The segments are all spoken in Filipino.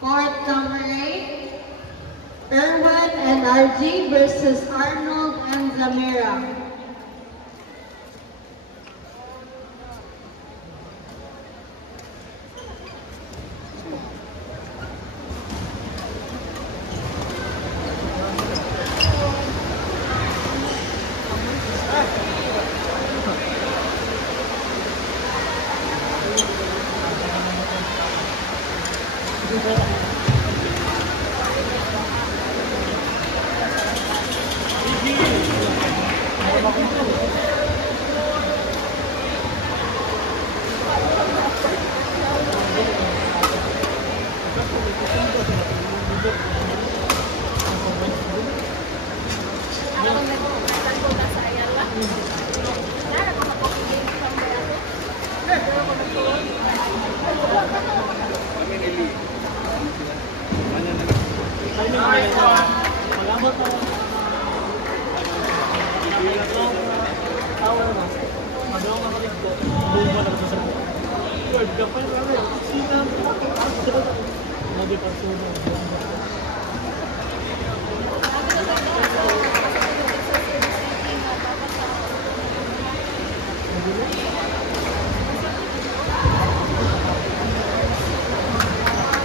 Court number 8, Erwan and RG versus Arnold and Zamira.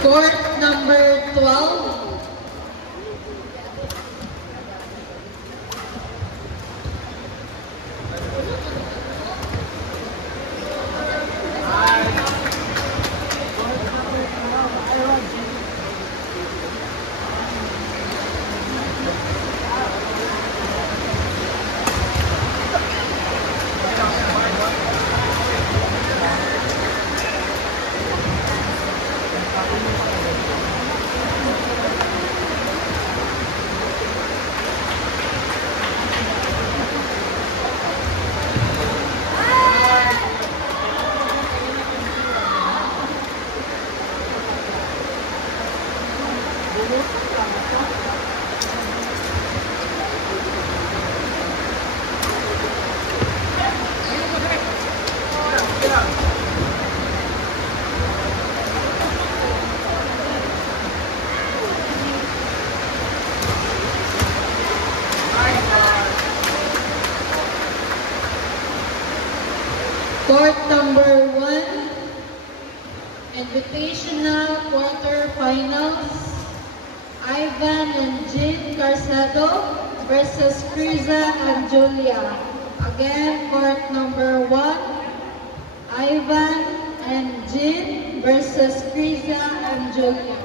Court number 12. Court number 1, Invitational Quarterfinals, Ivan and Jean Carcedo versus Criza and Julia. Again, court number 1, Ivan and Jean versus Criza and Julia.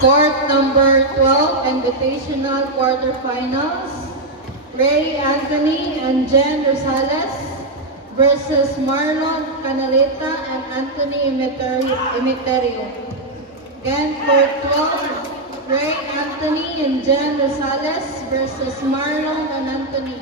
Court number 12, Invitational Quarterfinals, Ray Anthony and Jen Rosales versus Marlon Canaleta and Anthony Imiterio. Again, Court 12, Ray Anthony and Jen Rosales versus Marlon and Anthony.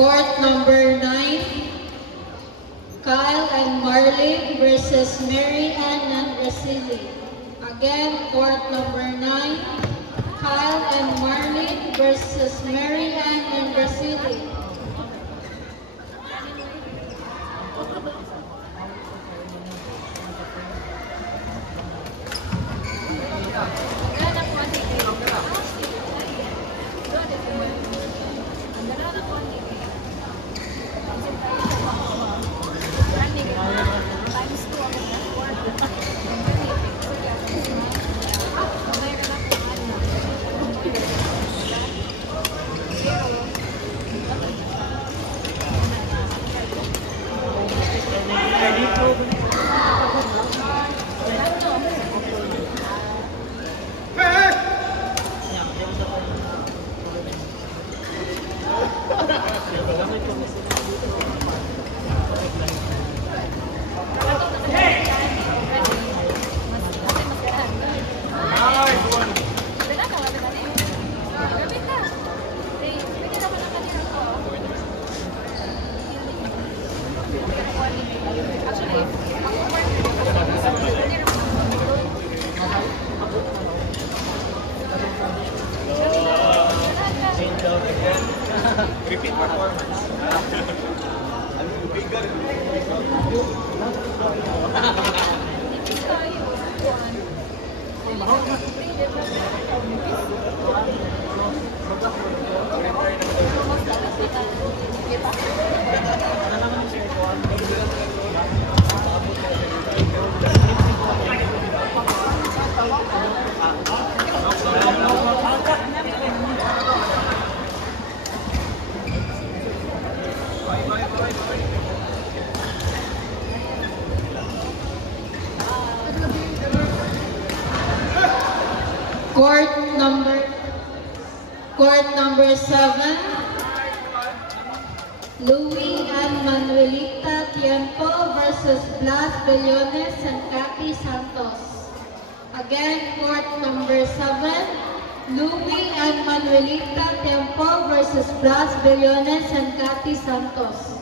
Court number 9, Kyle and Marlene versus Mary Ann and Vasily. Again, court number 9, Kyle and Marlene versus Mary Ann and Vasily. Repeat performance. Court number 7, Louie and Manuelita Tiempo versus Blas Bellones and Cathy Santos. Again, court number 7, Louie and Manuelita Tiempo versus Blas Bellones and Cathy Santos.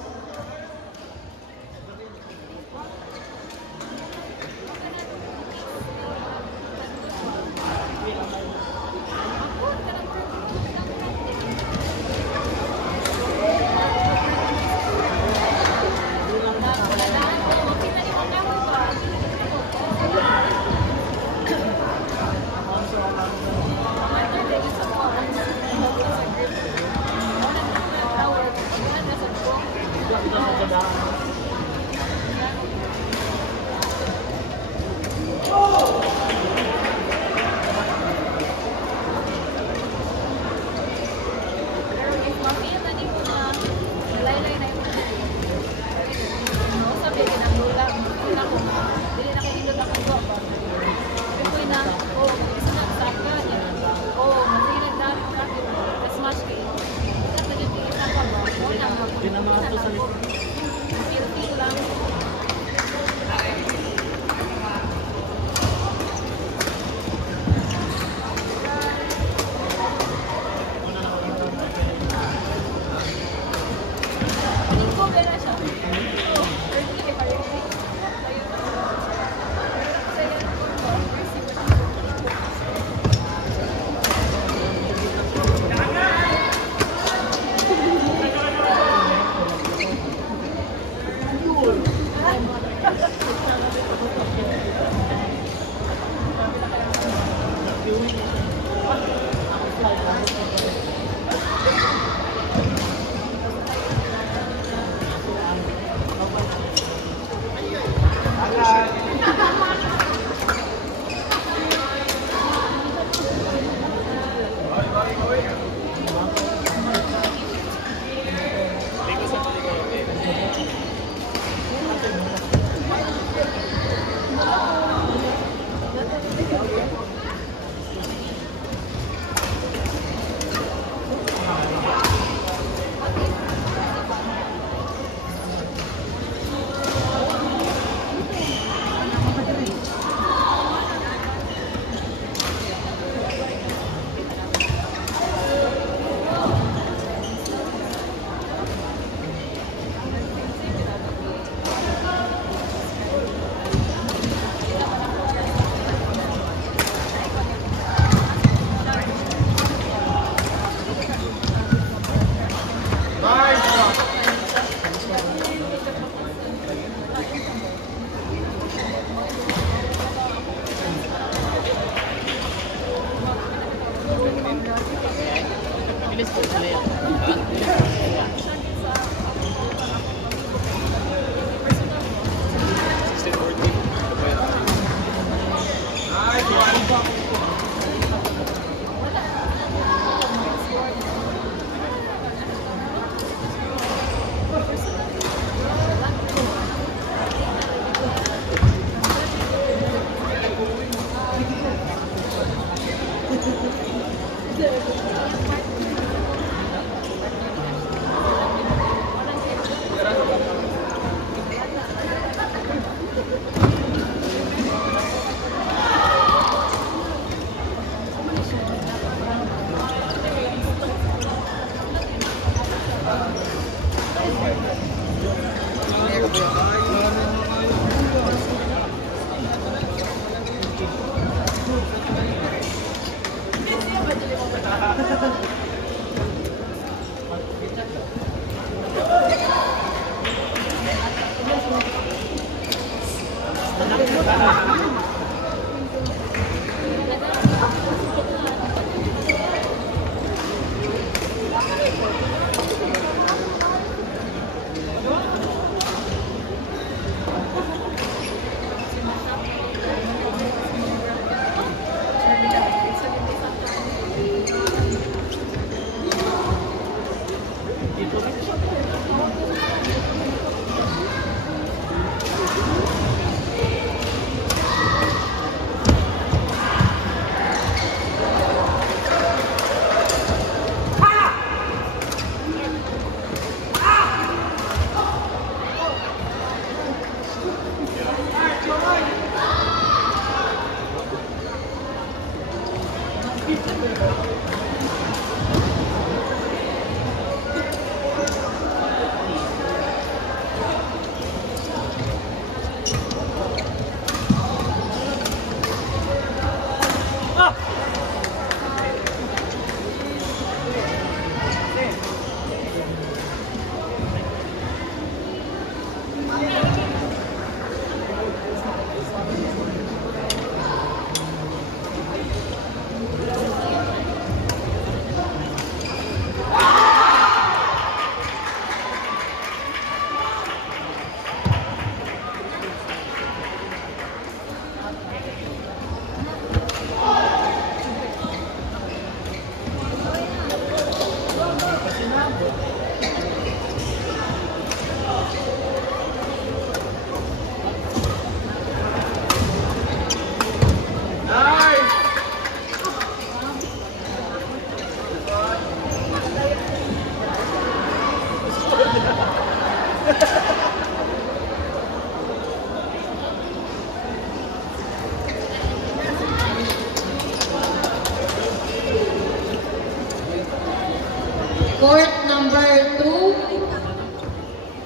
Court number 2,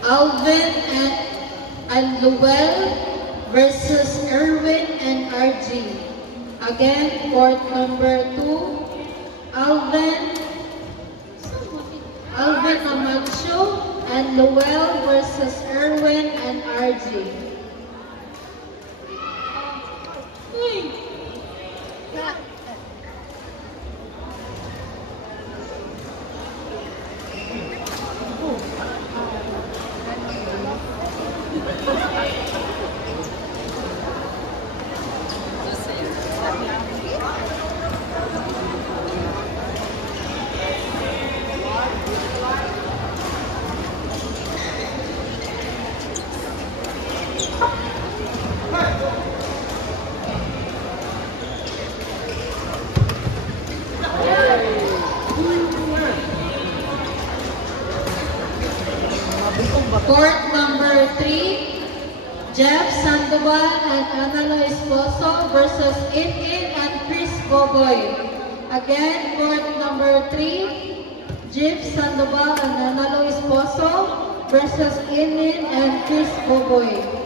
Alvin and Luel versus Erwin and RG. Again, court number 2, Alvin Amancio and Luel versus Erwin and RG. Court number 3, Jeff Sandoval and Analo Esposo versus In and Chris Boboy. Again, court number 3, Jeff Sandoval and Analo Esposo versus In and Chris Boboy.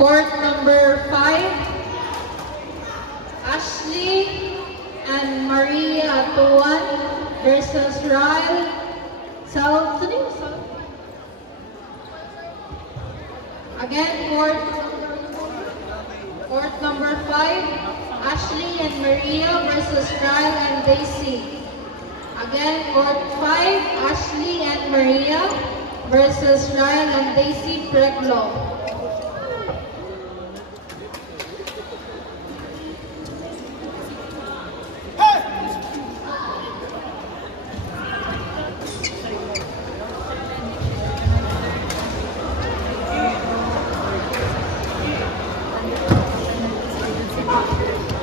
Court number 5, Ashley and Maria Tuan versus Ryle Again, court number 5, Ashley and Maria versus Ryle and Daisy. Again, court 5, Ashley and Maria versus Ryle and Daisy Preglo.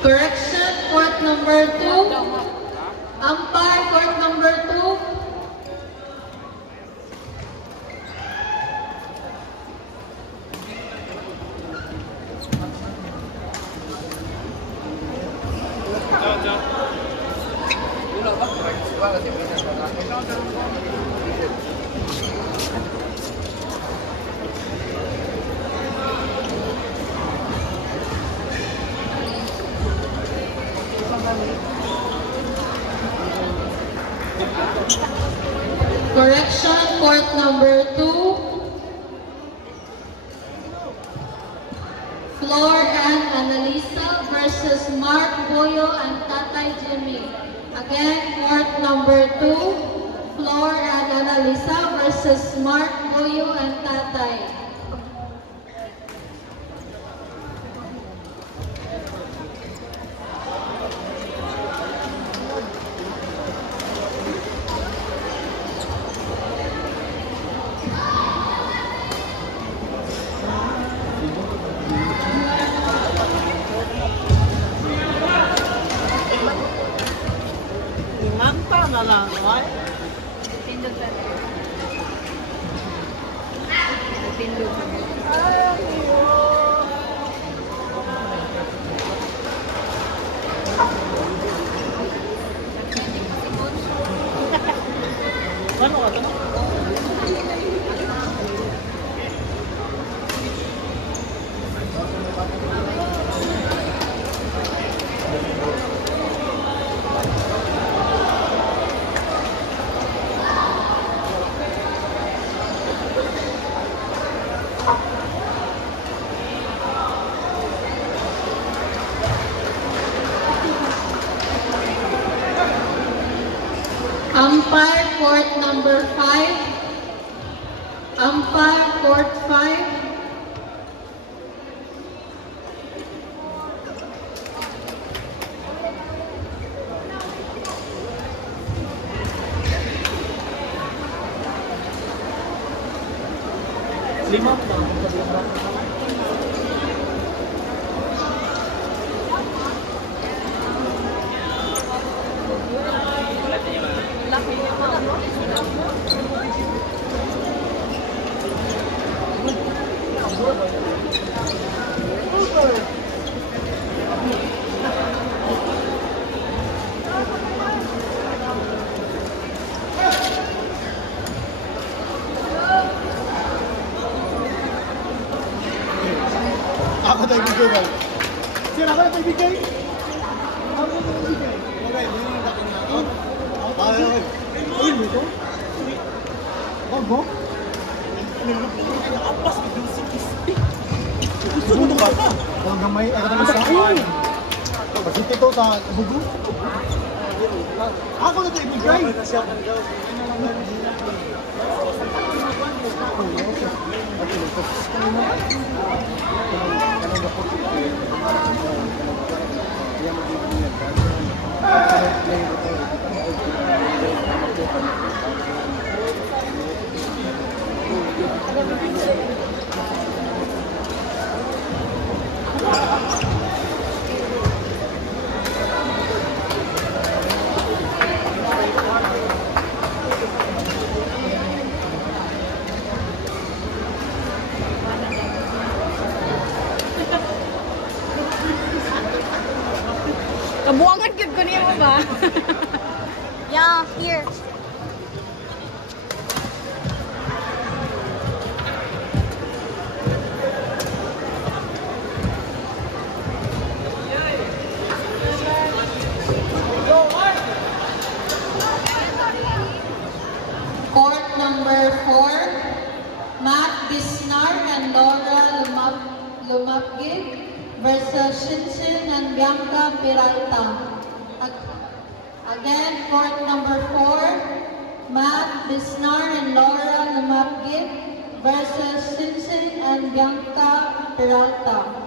Correction, court number 2. Umpire, court number 2. Correction, court number 2. Flor and Annalisa versus Mark Boyo and Tatay Jimmy. Again, court number 2. Flor and Annalisa versus Mark Boyo and Tatay. Umpire, court number 5. Umpire, court 5. Ako tayo bigay. Sila ako tayo bigay. Ako tayo bigay. Okay, yun yung dating na. Okay. Uy, ito? Bago? Apas, bigyan sa kisti. Gusto mo ito ba? Huwag gamay, ako naman sa akin. Pasiti ito sa bugo. Ako na tayo bigay. Kabuangan yun ko niya mo ba? Yeah, here. Lumapgig versus Shinshin and Bianca Peralta. Again, court number 4, Matt Bisnar and Laura Lumapgig versus Shinshin and Bianca Peralta.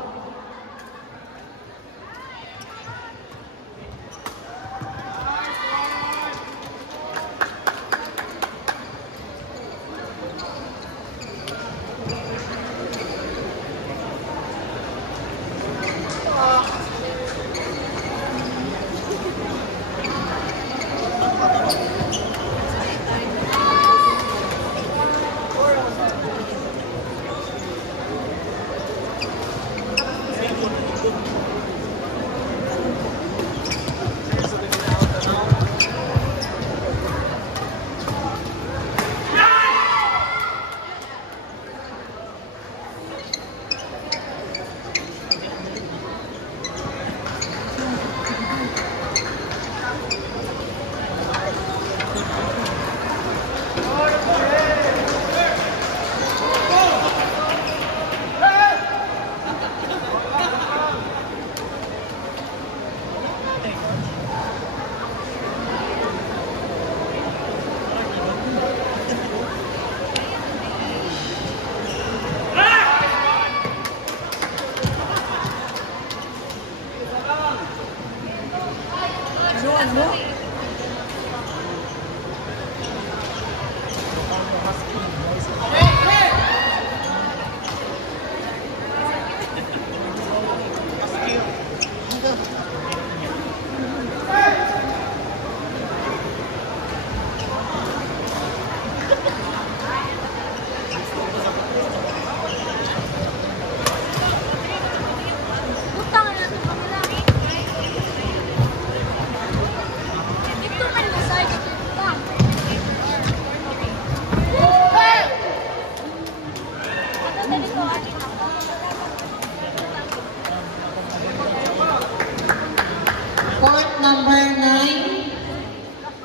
Court number 9,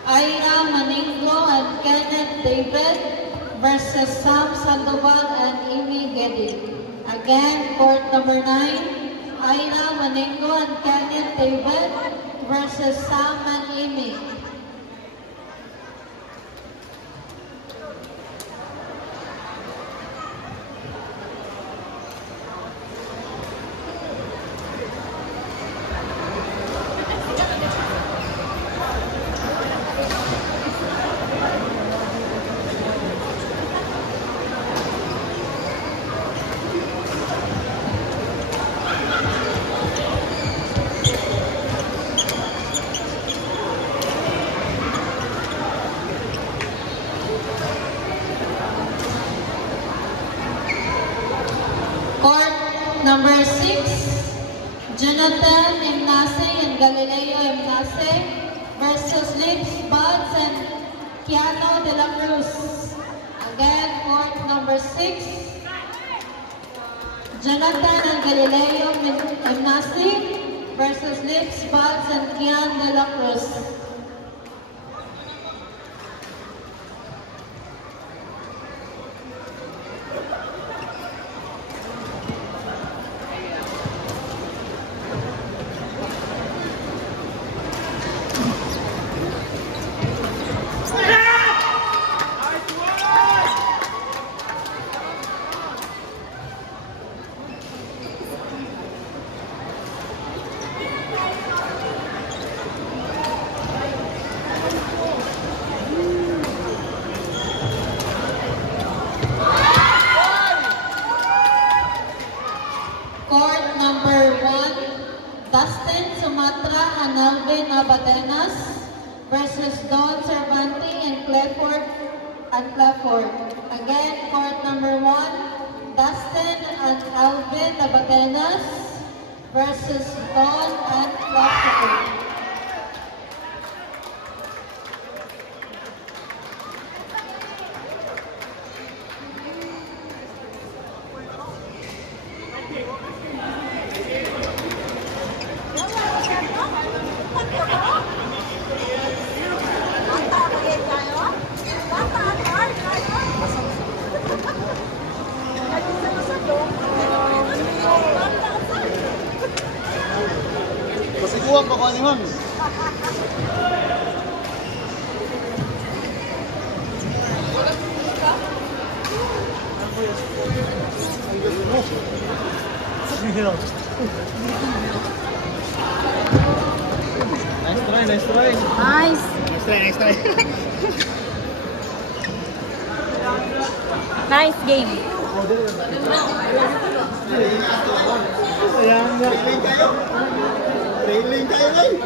Ira Maningo and Kenneth David versus Sam Sandoval and Amy Geddy. Again, court number 9, Ira Maningo and Kenneth David versus Sam and Amy. Number 6, Jonathan Imnase and Galileo Imnase versus Lips Buds and Keanu De La Cruz. Again, court number 6, Jonathan and Galileo Imnase versus Lips Buds and Keanu De La Cruz. Court number 1, Dustin Sumatra and Alvin Abadenas versus Don Cervanti and Clifford. Again, court number 1, Dustin and Alvin Abadenas versus Don and Clifford. Bata, buwang ko ni Juan. Nice try. Nice. Next try. Nice game. Sayang nga. Trailing kayo.